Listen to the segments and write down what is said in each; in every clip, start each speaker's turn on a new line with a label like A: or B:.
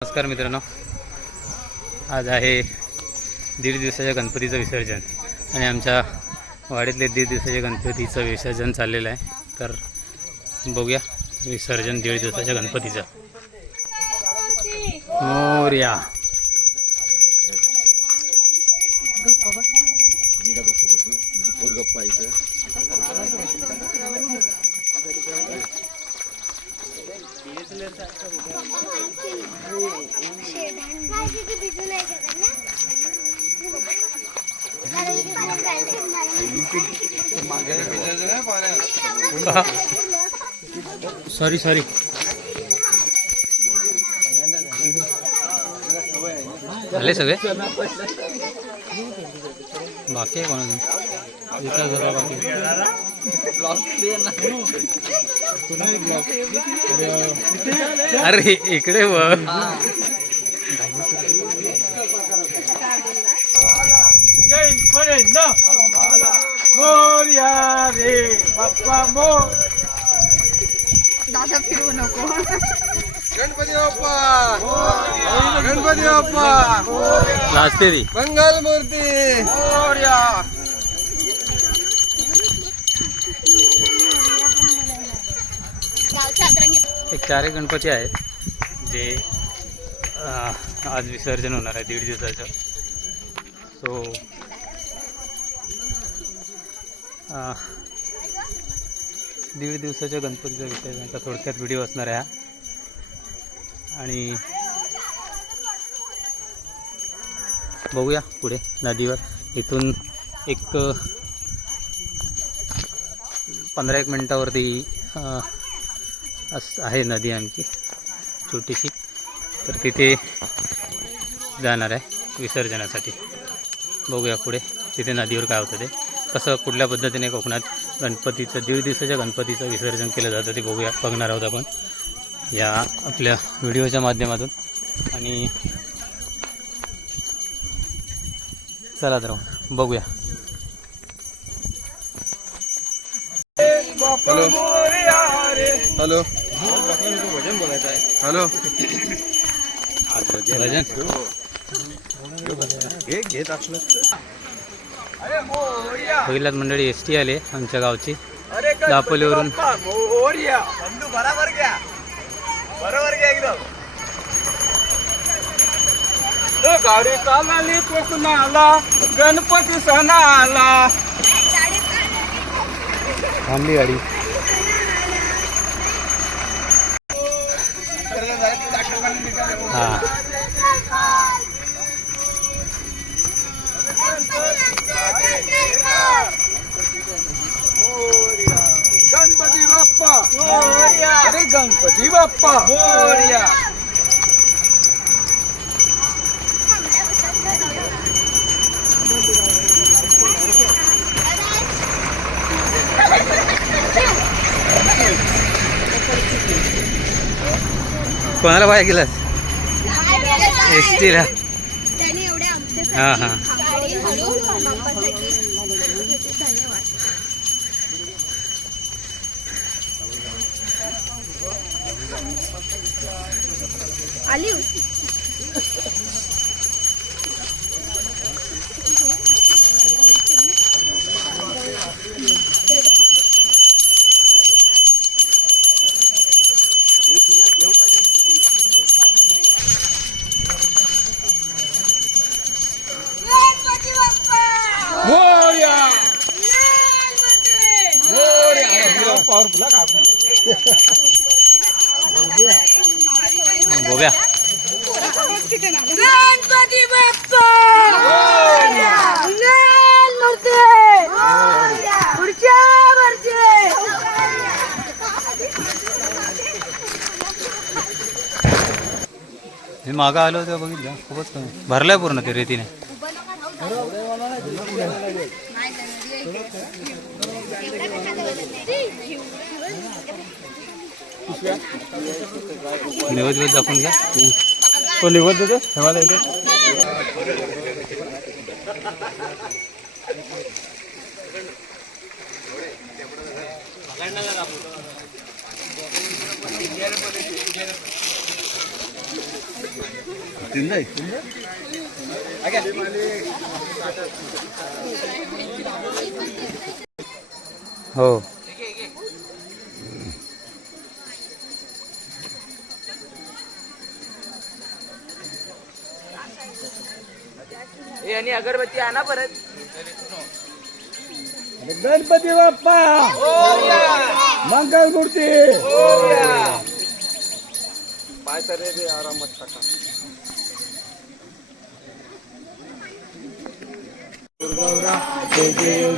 A: नमस्कार मित्रांनो. आज आहे दीड दिवसाच्या गणपतीचं विसर्जन आणि आमच्या वाडीतले दीड दिवसाच्या गणपतीचं विसर्जन चाललेलं आहे. तर बघूया विसर्जन दीड दिवसाच्या गणपतीचं. मोर्या.
B: गप्पा ती भिजू नाही शकत ना कारण की मला
A: सॉरी सॉरी झाले सगळे? बाकी आहे कोणाचं? विकास झाला बाकी अरे इकडे
C: दादा फिरवू नको.
D: गणपती बाप्पा! गणपती बाप्पा!
A: ती
D: मंगल मूर्ती
A: एक चार एक गणपती आहेत जे आज विसर्जन होणार आहे दीड दिवसाचं. सो दीड दिवसाच्या गणपतीचा विसर्जनचा थोडक्यात व्हिडिओ असणार आहे हा. आणि बघूया पुढे नदीवर. इथून एक पंधरा एक मिनटावरती असं आहे नदी आमची छोटीशी. तर तिथे जाणार आहे विसर्जनासाठी. बघूया पुढे तिथे नदीवर काय होतं ते. कसं कुठल्या पद्धतीने कोकणात गणपतीचं दीड दिवसाच्या गणपतीचं विसर्जन केलं जातं ते बघूया बघणार आहोत आपण. या आपल्या व्हिडिओच्या माध्यमातून. आणि चला तर बघूया.
D: हॅलो. हॅलो.
A: भजन
D: घेत असलं
A: मंडळी एस टी आले आमच्या गावची. दापोलीवरून.
D: बरोबर घ्या. बरोबर घ्या एकदम. गाडी चालली कोकणाला गणपती सणाला.
A: थांबली गाडी. हां
D: गणपती बाप्पा अरे गणपती बाप्पा मोर्या
A: कोणाला बाय गेलास? एस टीला हां हां.
C: आली
B: गणपती बाप्पा
D: मोर्या
B: गणपती
D: मोर्या पॉवरफुल
A: बघूया.
B: गणपती
A: मी मागं आलो तेव्हा बघितलं. खूपच कमी. भरलाय पूर्ण ते रेतीने. निवड दिवस दाखवून घ्या.
D: तो निवड देते. ठेवायला येते
A: हो.
D: आणि अगरबत्ती आणा परत. गणपती बाप्पा! मंगल मूर्ती पाय तर रे आरामात टाका. देव देव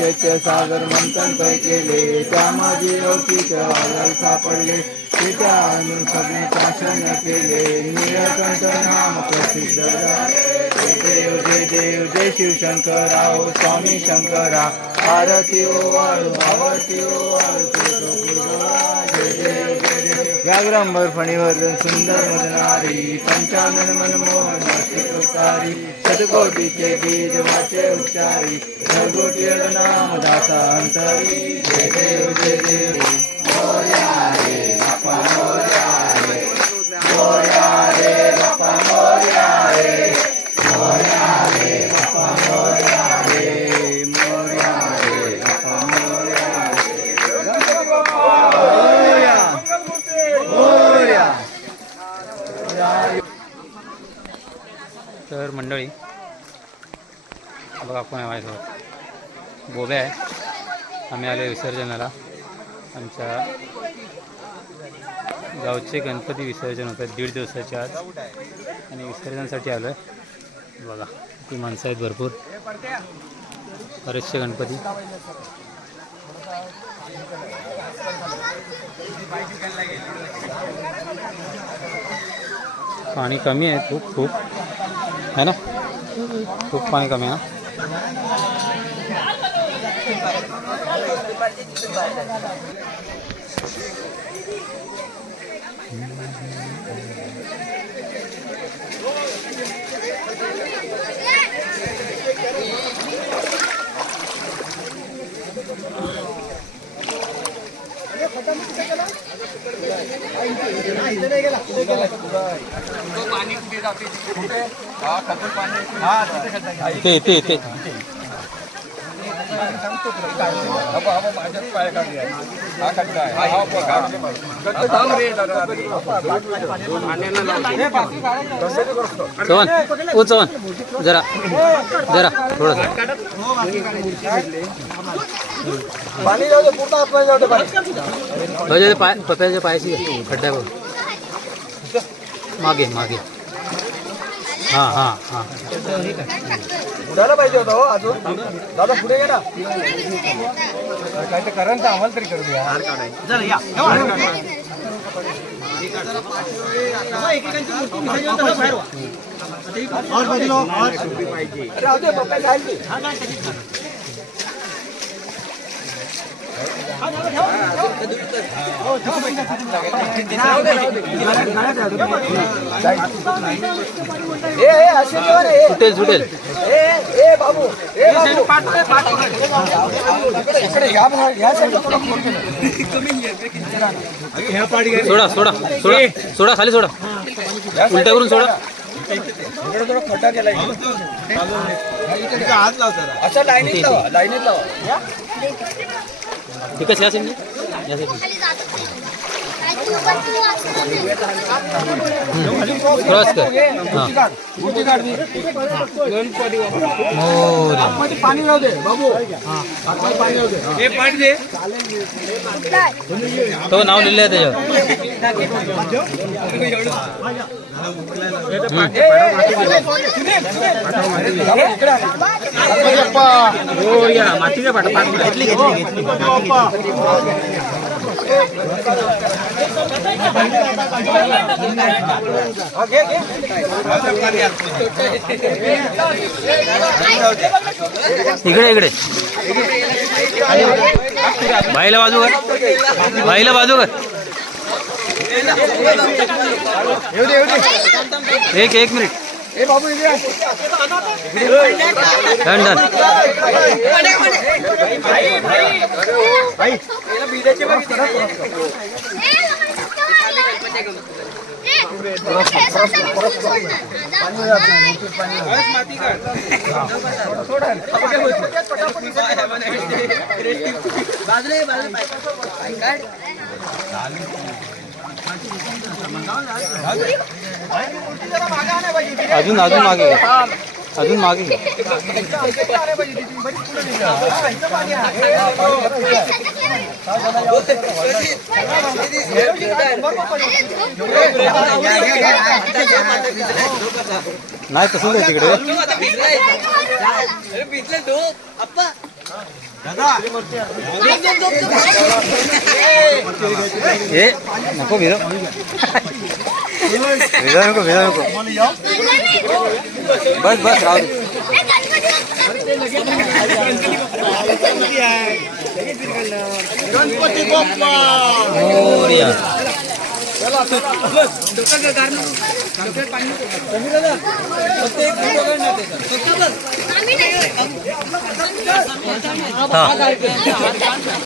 D: गच्छ सागर मंथन केले लौकिक वाघाल सापडले। त्याच्या अनुसरणे शासन केले निळकंठ नाम प्रसिद्ध झाले देव जय देव जय शिवशंकरा ओ स्वामी शंकरा आरती ओ वाळू आरती ओ वाळू तुझं गुरुदेवा. जय देव जय देव सुंदर मदनारी पंचानन मनमोहन तुकारी शतकोटीचे बीज वाचे उच्चारी सर्वोटी नाम दासा अंतरी जय देव जय देव मोरया
A: तर मंडळी बघा कोण आहे माझ्यासोबत. गोब्या आहे. आम्ही आलो विसर्जनाला. आमच्या गावचे गणपती विसर्जन होतं दीड दिवसाच्या आज आणि विसर्जनासाठी आलो आहे बघा ती माणसं आहेत भरपूर. बरेचसे गणपती. पाणी कमी आहे खूप खूप. है ना? खूप पाणी कमी आहे ना? पाणी हा खतून हा ते ते. इथे इथे इथे चवन ओ चवन जरा जरा थोडंसं
D: पाणी जाऊ दे पूर्ण आतमध्ये जाऊ दे पाणी
A: म्हणजे पाय पप्याच्या पायाशी खड्डा आहे बघ मागे मागे. हां हां हां.
D: उडायला पाहिजे होता हो अजून. दादा पुढे ये ना काय ते करा ना आम्हाला तरी करू द्या. राहू ए अशी जेव्हा
A: सुटेल सोडा सोडा सोडा सोडा खाली सोडा। उल्टा करून सोडा तिकडे या साईडने या साईडने क्रॉस कर.
D: पाणी राहू दे बाबू पाणी राहू दे
A: तो नाव लिहिलं आहे त्याच्यावर इकडे इकडे. बाईला बाजू कर. बाईला बाजू कर. एक एक मिनिट।
D: ए बाबू इकडे ये.
E: अजून अजून मागे अजून मागे घ्या. नाही तसं आहे तिकडे. ए नको भिजा भिजा नको भिजा नको बस बस राहू दे मोरया. हा.